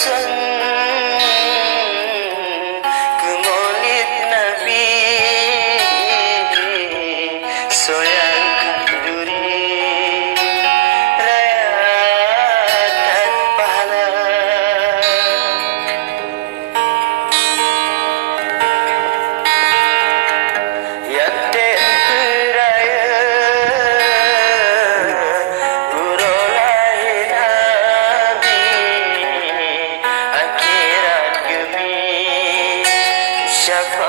utusan kemuliaan Nabi soyang duri rayakan pahala yang teraya urolahi Nabi akhirat gemi syafaat